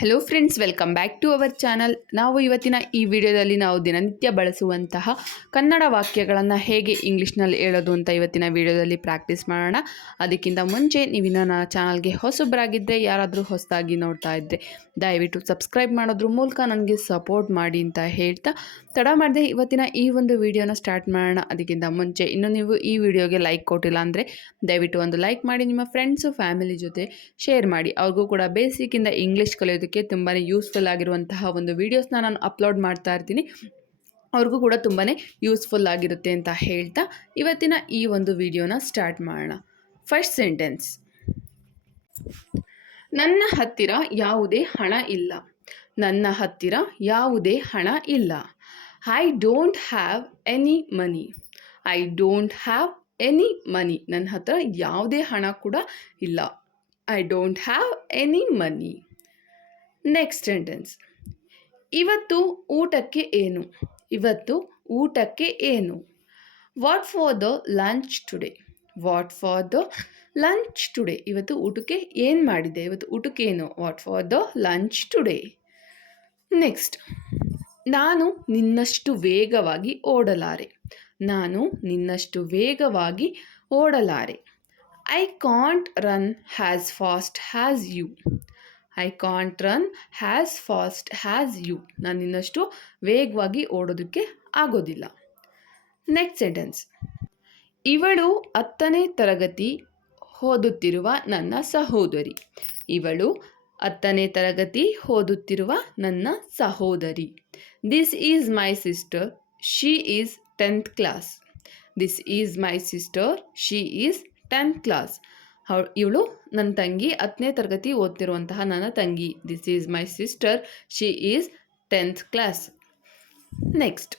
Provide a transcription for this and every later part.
Hello friends, welcome back to our channel. ನಾವು ಇವತ್ತಿನ ಈ ವಿಡಿಯೋದಲ್ಲಿ ನಾವು ದಿನನಿತ್ಯ ಬಳಸುವಂತಹ ಕನ್ನಡ ವಾಕ್ಯಗಳನ್ನು ಹೇಗೆ ಇಂಗ್ಲೀಷ್ನಲ್ಲಿ ಹೇಳೋದು ಅಂತ ಇವತ್ತಿನ ವಿಡಿಯೋದಲ್ಲಿ ಪ್ರಾಕ್ಟೀಸ್ ಮಾಡೋಣ. ಅದಕ್ಕಿಂತ ಮುಂಚೆ ನೀವಿನ್ನು ನನ್ನ ಚಾನಲ್ಗೆ ಹೊಸಬರಾಗಿದ್ದರೆ, ಯಾರಾದರೂ ಹೊಸದಾಗಿ ನೋಡ್ತಾ ಇದ್ದರೆ ದಯವಿಟ್ಟು ಸಬ್ಸ್ಕ್ರೈಬ್ ಮಾಡೋದ್ರ ಮೂಲಕ ನನಗೆ ಸಪೋರ್ಟ್ ಮಾಡಿ ಅಂತ ಹೇಳ್ತಾ ತಡ ಮಾಡದೆ ಇವತ್ತಿನ ಈ ಒಂದು ವಿಡಿಯೋನ ಸ್ಟಾರ್ಟ್ ಮಾಡೋಣ. ಅದಕ್ಕಿಂತ ಮುಂಚೆ ಇನ್ನೂ ನೀವು ಈ ವಿಡಿಯೋಗೆ ಲೈಕ್ ಕೊಟ್ಟಿಲ್ಲ ಅಂದರೆ ದಯವಿಟ್ಟು ಒಂದು ಲೈಕ್ ಮಾಡಿ, ನಿಮ್ಮ ಫ್ರೆಂಡ್ಸು ಫ್ಯಾಮಿಲಿ ಜೊತೆ ಶೇರ್ ಮಾಡಿ. ಅವ್ರಿಗೂ ಕೂಡ ಬೇಸಿಕ್ಕಿಂದ ಇಂಗ್ಲೀಷ್ ಕಲಿಯೋದಕ್ಕೆ ತುಂಬಾ ಯೂಸ್ಫುಲ್ ಆಗಿರುವಂತಹ ಒಂದು ವೀಡಿಯೋಸ್ನ ನಾನು ಅಪ್ಲೋಡ್ ಮಾಡ್ತಾ ಇರ್ತೀನಿ. ಅವ್ರಿಗೂ ಕೂಡ ತುಂಬಾ ಯೂಸ್ಫುಲ್ ಆಗಿರುತ್ತೆ ಅಂತ ಹೇಳ್ತಾ ಇವತ್ತಿನ ಈ ಒಂದು ವಿಡಿಯೋನ ಸ್ಟಾರ್ಟ್ ಮಾಡೋಣ. ಫಸ್ಟ್ ಸೆಂಟೆನ್ಸ್, ನನ್ನ ಹತ್ತಿರ ಯಾವುದೇ ಹಣ ಇಲ್ಲ. ನನ್ನ ಹತ್ತಿರ ಯಾವುದೇ ಹಣ ಇಲ್ಲ. I don't have any money. I don't have any money. ನನ್ನ ಹತ್ರ ಯಾವುದೇ ಹಣ ಕೂಡ ಇಲ್ಲ. I don't have any money. Next sentence, ಇವತ್ತು ಊಟಕ್ಕೆ ಏನು. ಇವತ್ತು ಊಟಕ್ಕೆ ಏನು. What for the lunch today. What for the lunch today. ಇವತ್ತು ಊಟಕ್ಕೆ ಏನು ಮಾಡಿದೆ. ಇವತ್ತು ಊಟಕ್ಕೆ ಏನು. What for the lunch today. Next, ನಾನು ನಿನ್ನಷ್ಟು ವೇಗವಾಗಿ ಓಡಲಾರೆ. ನಾನು ನಿನ್ನಷ್ಟು ವೇಗವಾಗಿ ಓಡಲಾರೆ. I can't run as fast as you. I can't run as fast as you. ನಾನು ನಿನ್ನಷ್ಟು ವೇಗವಾಗಿ ಓಡೋದಕ್ಕೆ ಆಗೋದಿಲ್ಲ. ನೆಕ್ಸ್ಟ್ ಸೆಂಟೆನ್ಸ್, ಇವಳು 10ನೇ ತರಗತಿ ಓದುತ್ತಿರುವ ನನ್ನ ಸಹೋದರಿ. ಇವಳು 10ನೇ ತರಗತಿ ಓದುತ್ತಿರುವ ನನ್ನ ಸಹೋದರಿ. This is my sister, she is 10th class. This is my sister, she is 10th class. ಇವಳು ನನ್ನ ತಂಗಿ, 10ನೇ ತರಗತಿ ಓದ್ತಿರುವಂತಹ ನನ್ನ ತಂಗಿ. This is my sister, she is 10th class. Next,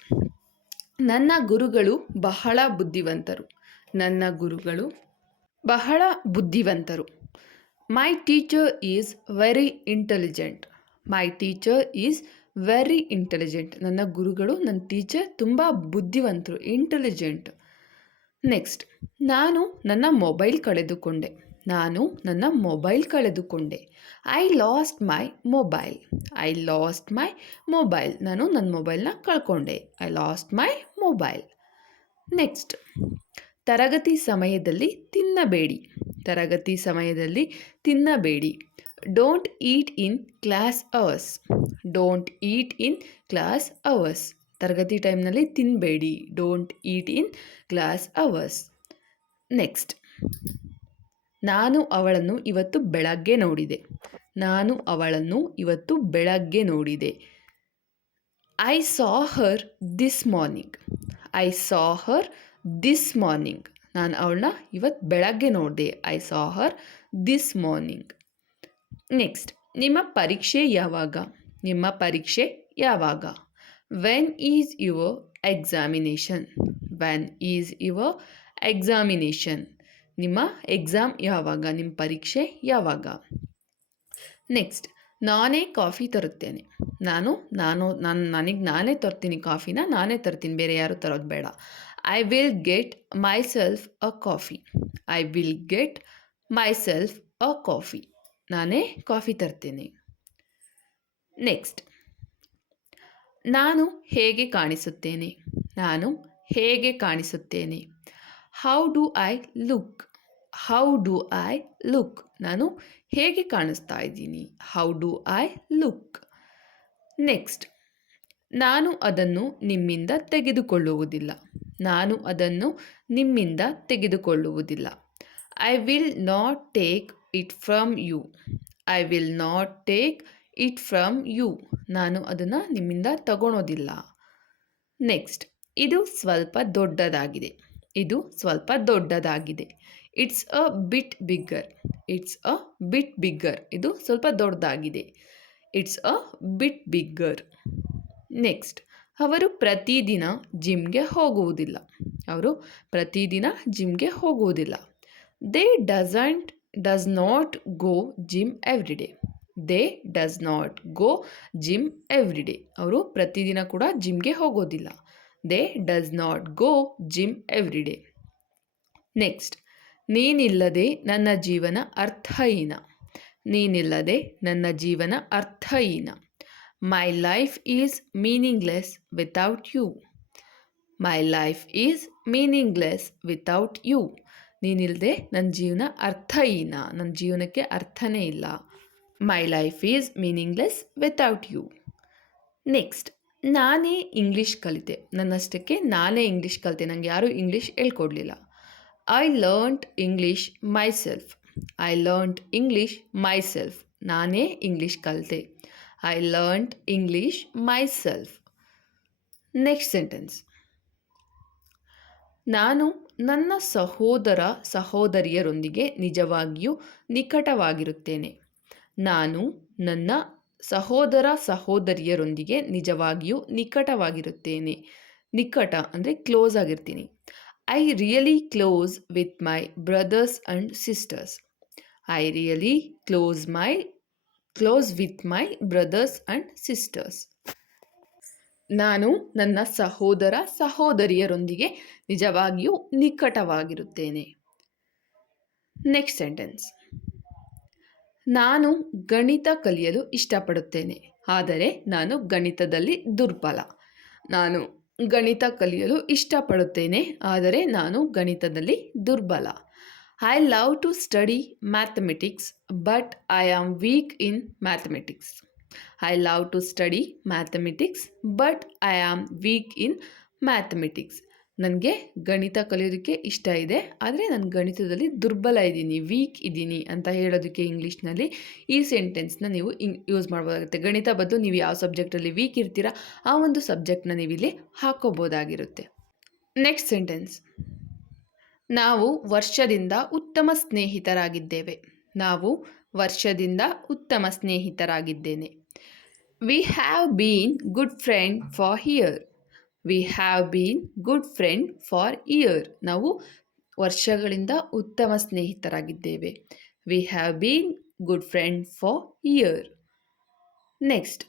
ನನ್ನ ಗುರುಗಳು ಬಹಳ ಬುದ್ಧಿವಂತರು. ನನ್ನ ಗುರುಗಳು ಬಹಳ ಬುದ್ಧಿವಂತರು. My teacher is very intelligent. My teacher is very intelligent. ನನ್ನ ಗುರುಗಳು, ನನ್ನ ಟೀಚರ್ ತುಂಬ ಬುದ್ಧಿವಂತರು, ಇಂಟೆಲಿಜೆಂಟ್. ನೆಕ್ಸ್ಟ್, ನಾನು ನನ್ನ ಮೊಬೈಲ್ ಕಳೆದುಕೊಂಡೆ. ನಾನು ನನ್ನ ಮೊಬೈಲ್ ಕಳೆದುಕೊಂಡೆ. I lost my mobile. I lost my mobile. ನಾನು ನನ್ನ ಮೊಬೈಲ್ನ ಕಳ್ಕೊಂಡೆ. I lost my mobile. Next, ತರಗತಿ ಸಮಯದಲ್ಲಿ ತಿನ್ನಬೇಡಿ. ತರಗತಿ ಸಮಯದಲ್ಲಿ ತಿನ್ನಬೇಡಿ. Don't eat in class hours. Don't eat in class hours. ತರಗತಿ ಟೈಮ್ನಲ್ಲಿ ತಿನ್ನಬೇಡಿ. Don't eat in class hours. Next, ನಾನು ಅವಳನ್ನು ಇವತ್ತು ಬೆಳಗ್ಗೆ ನೋಡಿದೆ. ನಾನು ಅವಳನ್ನು ಇವತ್ತು ಬೆಳಗ್ಗೆ ನೋಡಿದೆ. I saw Har this morning. I saw Har this morning. ನಾನು ಅವಳನ್ನ ಇವತ್ತು ಬೆಳಗ್ಗೆ ನೋಡಿದೆ. I saw Har this morning. Next, ನಿಮ್ಮ ಪರೀಕ್ಷೆ ಯಾವಾಗ. ನಿಮ್ಮ ಪರೀಕ್ಷೆ ಯಾವಾಗ. When is your examination. When is your examination. ನಿಮ್ಮ ಎಕ್ಸಾಮ್ ಯಾವಾಗ. ನಿಮ್ಮ ಪರೀಕ್ಷೆ ಯಾವಾಗ. ನೆಕ್ಸ್ಟ್, ನಾನೇ ಕಾಫಿ ತರುತ್ತೇನೆ. ನನಗೆ ನಾನೇ ತರ್ತೀನಿ ಕಾಫಿನ. ನಾನೇ ತರ್ತೀನಿ, ಬೇರೆ ಯಾರು ತರೋದು ಬೇಡ. I will get myself a coffee. I will get myself a coffee. ನಾನೇ ಕಾಫಿ ತರ್ತೇನೆ. ನೆಕ್ಸ್ಟ್, ನಾನು ಹೇಗೆ ಕಾಣಿಸುತ್ತೇನೆ. ನಾನು ಹೇಗೆ ಕಾಣಿಸುತ್ತೇನೆ. How do I look. How do I look. ನಾನು ಹೇಗೆ ಕಾಣಿಸ್ತಾ ಇದ್ದೀನಿ. How do I look. Next, ನಾನು ಅದನ್ನು ನಿಮ್ಮಿಂದ ತೆಗೆದುಕೊಳ್ಳುವುದಿಲ್ಲ. ನಾನು ಅದನ್ನು ನಿಮ್ಮಿಂದ ತೆಗೆದುಕೊಳ್ಳುವುದಿಲ್ಲ. I will not take it from you. I will not take it from you. ನಾನು ಅದನ್ನು ನಿಮ್ಮಿಂದ ತಗೊಳೋದಿಲ್ಲ. ನೆಕ್ಸ್ಟ್, ಇದು ಸ್ವಲ್ಪ ದೊಡ್ಡದಾಗಿದೆ. ಇದು ಸ್ವಲ್ಪ ದೊಡ್ಡದಾಗಿದೆ. It's a bit bigger. It's a bit bigger. ಇದು ಸ್ವಲ್ಪ ದೊಡ್ಡದಾಗಿದೆ. It's a bit bigger. Next, ಅವರು ಪ್ರತಿದಿನ ಜಿಮ್ಗೆ ಹೋಗುವುದಿಲ್ಲ. ಅವರು ಪ್ರತಿದಿನ ಜಿಮ್ಗೆ ಹೋಗುವುದಿಲ್ಲ. They does not go gym every day. They does not go gym every day. ಅವರು ಪ್ರತಿದಿನ ಕೂಡ ಜಿಮ್ಗೆ ಹೋಗೋದಿಲ್ಲ. They does not go gym every day. Next, ನೀನಿಲ್ಲದೆ ನನ್ನ ಜೀವನ ಅರ್ಥಹೀನ. ನೀನಿಲ್ಲದೆ ನನ್ನ ಜೀವನ ಅರ್ಥಹೀನ. My life is meaningless without you. My life is meaningless without you. ನೀನಿಲ್ಲದೆ ನನ್ನ ಜೀವನ ಅರ್ಥಹೀನ, ನನ್ನ ಜೀವನಕ್ಕೆ ಅರ್ಥನೇ ಇಲ್ಲ. My life is meaningless without you. Next, ನಾನೇ ಇಂಗ್ಲೀಷ್ ಕಲಿತೆ. ನನ್ನಷ್ಟಕ್ಕೆ ನಾನೇ ಇಂಗ್ಲೀಷ್ ಕಲಿತೆ, ನನಗೆ ಯಾರೂ ಇಂಗ್ಲೀಷ್ ಹೇಳ್ಕೊಡ್ಲಿಲ್ಲ. I learned English myself. I learned English myself. ನಾನೇ ಇಂಗ್ಲೀಷ್ ಕಲಿತೆ. I learned English myself. Next sentence, ನಾನು ನನ್ನ ಸಹೋದರ ಸಹೋದರಿಯರೊಂದಿಗೆ ನಿಜವಾಗಿಯೂ ನಿಕಟವಾಗಿರುತ್ತೇನೆ. ನಾನು ನನ್ನ ಸಹೋದರ ಸಹೋದರಿಯರೊಂದಿಗೆ ನಿಜವಾಗಿಯೂ ನಿಕಟವಾಗಿರುತ್ತೇನೆ. ನಿಕಟ ಅಂದರೆ ಕ್ಲೋಸ್ ಆಗಿರ್ತೀನಿ. I really close with my brothers and sisters. I really close with my brothers and sisters. ನಾನು ನನ್ನ ಸಹೋದರ ಸಹೋದರಿಯರೊಂದಿಗೆ ನಿಜವಾಗಿಯೂ ನಿಕಟವಾಗಿರುತ್ತೇನೆ. ನೆಕ್ಸ್ಟ್ ಸೆಂಟೆನ್ಸ್, ನಾನು ಗಣಿತ ಕಲಿಯಲು ಇಷ್ಟಪಡುತ್ತೇನೆ, ಆದರೆ ನಾನು ಗಣಿತದಲ್ಲಿ ದುರ್ಬಲ. ನಾನು ಗಣಿತ ಕಲಿಯಲು ಇಷ್ಟಪಡುತ್ತೇನೆ, ಆದರೆ ನಾನು ಗಣಿತದಲ್ಲಿ ದುರ್ಬಲ. I love to study mathematics but I am weak in mathematics. I love to study mathematics but I am weak in mathematics. ನನಗೆ ಗಣಿತ ಕಲಿಯೋದಕ್ಕೆ ಇಷ್ಟ ಇದೆ, ಆದರೆ ನಾನು ಗಣಿತದಲ್ಲಿ ದುರ್ಬಲ ಇದ್ದೀನಿ, ವೀಕ್ ಇದ್ದೀನಿ ಅಂತ ಹೇಳೋದಕ್ಕೆ ಇಂಗ್ಲೀಷ್ನಲ್ಲಿ ಈ ಸೆಂಟೆನ್ಸ್ನ ನೀವು ಯೂಸ್ ಮಾಡ್ಬೋದಾಗುತ್ತೆ. ಗಣಿತ ಬದಲು ನೀವು ಯಾವ ಸಬ್ಜೆಕ್ಟಲ್ಲಿ ವೀಕ್ ಇರ್ತೀರಾ ಆ ಒಂದು ಸಬ್ಜೆಕ್ಟ್ನ ನೀವು ಇಲ್ಲಿ ಹಾಕೋಬೋದಾಗಿರುತ್ತೆ. ನೆಕ್ಸ್ಟ್ ಸೆಂಟೆನ್ಸ್, ನಾವು ವರ್ಷದಿಂದ ಉತ್ತಮ ಸ್ನೇಹಿತರಾಗಿದ್ದೇವೆ. ನಾವು ವರ್ಷದಿಂದ ಉತ್ತಮ ಸ್ನೇಹಿತರಾಗಿದ್ದೇನೆ. We have been good friend for year. We have been good friend for year. ನಾವು ವರ್ಷಗಳಿಂದ ಉತ್ತಮ ಸ್ನೇಹಿತರಾಗಿದ್ದೇವೆ. We have been good friend for year. Next,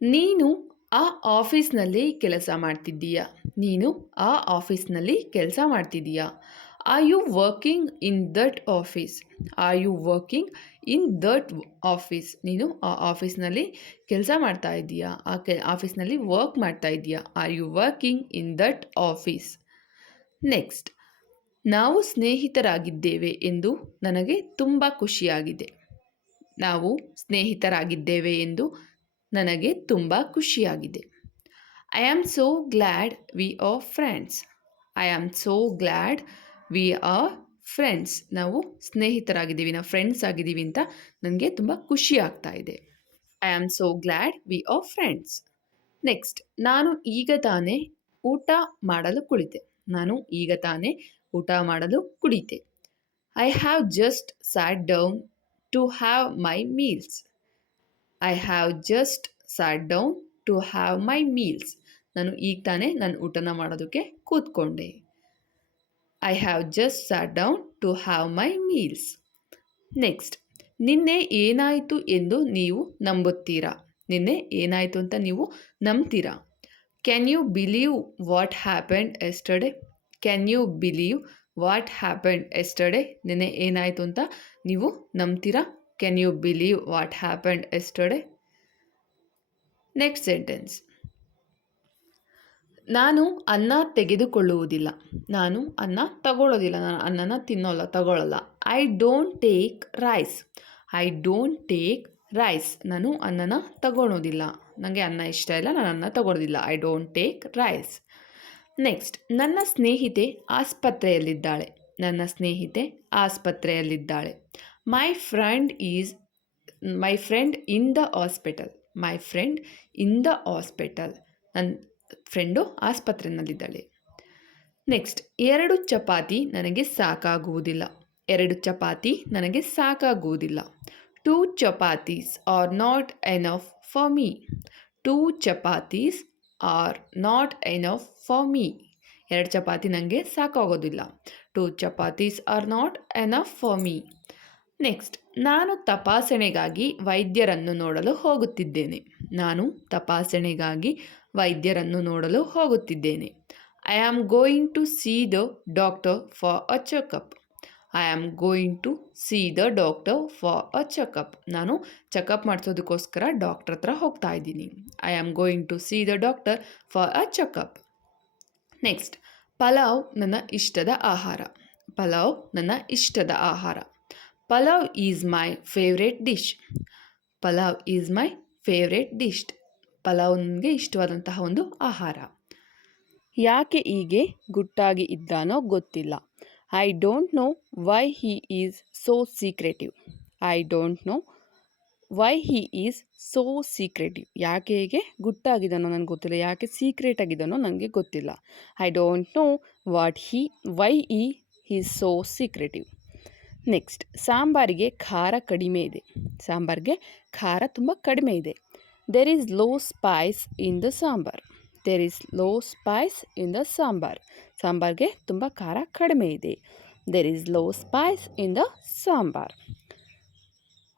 ನೀನು ಆ ಆಫೀಸ್ನಲ್ಲಿ ಕೆಲಸ ಮಾಡ್ತಿದ್ದೀಯಾ. ನೀನು ಆ ಆಫೀಸ್ನಲ್ಲಿ ಕೆಲಸ ಮಾಡ್ತಿದ್ದೀಯಾ. Are you working in that office. Are you working in that office. ನೀನು ಆ ಆಫೀಸ್ನಲ್ಲಿ ಕೆಲಸ ಮಾಡ್ತಾ ಇದ್ದೀಯಾ, ಆಫೀಸ್ನಲ್ಲಿ ವರ್ಕ್ ಮಾಡ್ತಾ ಇದೆಯಾ. Are you working in that office. Next, ನಾವು ಸ್ನೇಹಿತರಾಗಿದ್ದೇವೆ ಎಂದು ನನಗೆ ತುಂಬ ಖುಷಿಯಾಗಿದೆ. ನಾವು ಸ್ನೇಹಿತರಾಗಿದ್ದೇವೆ ಎಂದು ನನಗೆ ತುಂಬ ಖುಷಿಯಾಗಿದೆ. I am so glad we are friends. I am so glad we are friends. ನಾವು ಸ್ನೇಹಿತರಾಗಿದ್ದೀವಿ, ನಾವು ಫ್ರೆಂಡ್ಸ್ ಆಗಿದ್ದೀವಿ ಅಂತ ನನಗೆ ತುಂಬ ಖುಷಿ ಆಗ್ತಾ ಇದೆ. I am so glad we are friends. Next, ನಾನು ಈಗ ತಾನೇ ಊಟ ಮಾಡಲು ಕುಳಿತೆ. ನಾನು ಈಗ ತಾನೇ ಊಟ ಮಾಡಲು ಕುಳಿತೆ. I have just sat down to have my meals. I have just sat down to have my meals. ನಾನು ಈಗ ತಾನೇ ನನ್ನ ಊಟನ ಮಾಡೋದಕ್ಕೆ ಕೂತ್ಕೊಂಡೆ. I have just sat down to have my meals. Next, ನಿನ್ನೆ ಏನಾಯಿತು ಎಂದು ನೀವು ನಂಬುತ್ತೀರಾ. ನಿನ್ನೆ ಏನಾಯಿತು ಅಂತ ನೀವು ನಂಬ್ತೀರಾ. Can you believe what happened yesterday. Can you believe what happened yesterday. ನಿನ್ನೆ ಏನಾಯಿತು ಅಂತ ನೀವು ನಂಬ್ತೀರಾ. Can you believe what happened yesterday. Next sentence, ನಾನು ಅನ್ನ ತೆಗೆದುಕೊಳ್ಳುವುದಿಲ್ಲ. ನಾನು ಅನ್ನ ತಗೊಳ್ಳೋದಿಲ್ಲ. ನಾನು ಅನ್ನನ ತಿನ್ನೋಲ್ಲ, ತಗೊಳ್ಳಲ್ಲ. I don't take rice. I don't take rice. ನಾನು ಅನ್ನನ ತಗೊಳ್ಳೋದಿಲ್ಲ, ನನಗೆ ಅನ್ನ ಇಷ್ಟ ಇಲ್ಲ, ನಾನು ಅನ್ನ ತಗೊಳ್ಳೋದಿಲ್ಲ. I don't take rice. Next, ನನ್ನ ಸ್ನೇಹಿತೆ ಆಸ್ಪತ್ರೆಯಲ್ಲಿದ್ದಾಳೆ. ನನ್ನ ಸ್ನೇಹಿತೆ ಆಸ್ಪತ್ರೆಯಲ್ಲಿದ್ದಾಳೆ. My friend in the hospital. My friend in the hospital. ನನ್ನ ಫ್ರೆಂಡು ಆಸ್ಪತ್ರೆಯಲ್ಲಿದ್ದಾಳೆ. ನೆಕ್ಸ್ಟ್, 2 ಚಪಾತಿ ನನಗೆ ಸಾಕಾಗುವುದಿಲ್ಲ. 2 ಚಪಾತಿ ನನಗೆ ಸಾಕಾಗುವುದಿಲ್ಲ. 2 chapatis are not enough for me. 2 chapatis are not enough for me. 2 ಚಪಾತಿ ನನಗೆ ಸಾಕಾಗೋದಿಲ್ಲ. 2 chapatis are not enough for me. Next, ನಾನು ತಪಾಸಣೆಗಾಗಿ ವೈದ್ಯರನ್ನು ನೋಡಲು ಹೋಗುತ್ತಿದ್ದೇನೆ. ನಾನು ತಪಾಸಣೆಗಾಗಿ ವೈದ್ಯರನ್ನು ನೋಡಲು ಹೋಗುತ್ತಿದ್ದೇನೆ. I am going to see the doctor for a checkup. I am going to see the doctor for a checkup. ನಾನು ಚೆಕಪ್ ಮಾಡಿಸೋದಕ್ಕೋಸ್ಕರ ಡಾಕ್ಟರ್ ಹತ್ರ ಹೋಗ್ತಾ ಇದ್ದೀನಿ. I am going to see the doctor for a checkup. Next, pulao ನನ್ನ ಇಷ್ಟದ ಆಹಾರ. ಪಲಾವ್ ನನ್ನ ಇಷ್ಟದ ಆಹಾರ. Pulao is my favourite dish. Pulao is my favourite dish. Pulao ನನಗೆ ಇಷ್ಟವಾದಂತಹ ಒಂದು ಆಹಾರ. ಯಾಕೆ ಹೀಗೆ ಗುಟ್ಟಾಗಿ ಇದ್ದಾನೋ ಗೊತ್ತಿಲ್ಲ. I don't know why he is so secretive. I don't know why he is so secretive. ಯಾಕೆ ಹೀಗೆ ಗುಟ್ಟಾಗಿದ್ದಾನೋ ನನಗೆ ಗೊತ್ತಿಲ್ಲ. ಯಾಕೆ ಸೀಕ್ರೆಟ್ ಆಗಿದ್ದಾನೋ ನನಗೆ ಗೊತ್ತಿಲ್ಲ. I don't know why is so secretive. Next, ಸಾಂಬಾರಿಗೆ ಖಾರ ಕಡಿಮೆ ಇದೆ. ಸಾಂಬಾರಿಗೆ ಖಾರ ತುಂಬ ಕಡಿಮೆ ಇದೆ. There is low Spice in the sambar. There is low Spice in the sambar. ಸಾಂಬಾರಿಗೆ ತುಂಬ ಖಾರ ಕಡಿಮೆ ಇದೆ. There is low Spice in the sambar.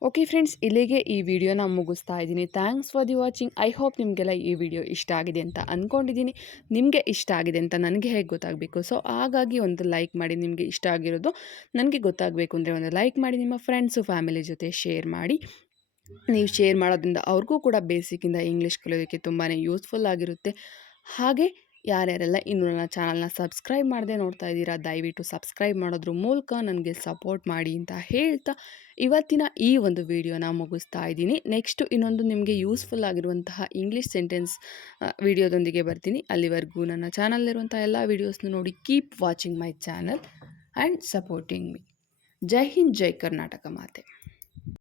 Okay friends, ಇಲ್ಲಿಗೆ ಈ ವಿಡಿಯೋನ ಮುಗಿಸ್ತಾ ಇದ್ದೀನಿ. Thanks for the watching. I hope ನಿಮಗೆಲ್ಲ ಈ ವಿಡಿಯೋ ಇಷ್ಟ ಆಗಿದೆ ಅಂತ ಅಂದ್ಕೊಂಡಿದ್ದೀನಿ. ನಿಮಗೆ ಇಷ್ಟ ಆಗಿದೆ ಅಂತ ನನಗೆ ಹೇಗೆ ಗೊತ್ತಾಗಬೇಕು? ಸೊ ಹಾಗಾಗಿ ಒಂದು ಲೈಕ್ ಮಾಡಿ. ನಿಮಗೆ ಇಷ್ಟ ಆಗಿರೋದು ನನಗೆ ಗೊತ್ತಾಗಬೇಕು ಅಂದರೆ ಒಂದು ಲೈಕ್ ಮಾಡಿ. ನಿಮ್ಮ ಫ್ರೆಂಡ್ಸು ಫ್ಯಾಮಿಲಿ ಜೊತೆ ಶೇರ್ ಮಾಡಿ. ನೀವು ಶೇರ್ ಮಾಡೋದ್ರಿಂದ ಅವ್ರಿಗೂ ಕೂಡ ಬೇಸಿಕ್ಕಿಂದ ಇಂಗ್ಲೀಷ್ ಕಲಿಯೋದಕ್ಕೆ ತುಂಬಾ ಯೂಸ್ಫುಲ್ ಆಗಿರುತ್ತೆ. ಹಾಗೆ ಯಾರ್ಯಾರೆಲ್ಲ ಇನ್ನೂ ನನ್ನ ಚಾನಲ್ನ ಸಬ್ಸ್ಕ್ರೈಬ್ ಮಾಡದೆ ನೋಡ್ತಾ ಇದ್ದೀರಾ, ದಯವಿಟ್ಟು ಸಬ್ಸ್ಕ್ರೈಬ್ ಮಾಡೋದ್ರ ಮೂಲಕ ನನಗೆ ಸಪೋರ್ಟ್ ಮಾಡಿ ಅಂತ ಹೇಳ್ತಾ ಇವತ್ತಿನ ಈ ಒಂದು ವಿಡಿಯೋನ ಮುಗಿಸ್ತಾ ಇದ್ದೀನಿ. ನೆಕ್ಸ್ಟು ಇನ್ನೊಂದು ನಿಮಗೆ ಯೂಸ್ಫುಲ್ ಆಗಿರುವಂತಹ ಇಂಗ್ಲೀಷ್ ಸೆಂಟೆನ್ಸ್ ವಿಡಿಯೋದೊಂದಿಗೆ ಬರ್ತೀನಿ. ಅಲ್ಲಿವರೆಗೂ ನನ್ನ ಚಾನಲ್ಲಿರುವಂಥ ಎಲ್ಲ ವೀಡಿಯೋಸ್ನ ನೋಡಿ. Keep watching my channel and supporting me. ಜೈ ಹಿಂದ್, ಜೈ ಕರ್ನಾಟಕ ಮಾತೆ.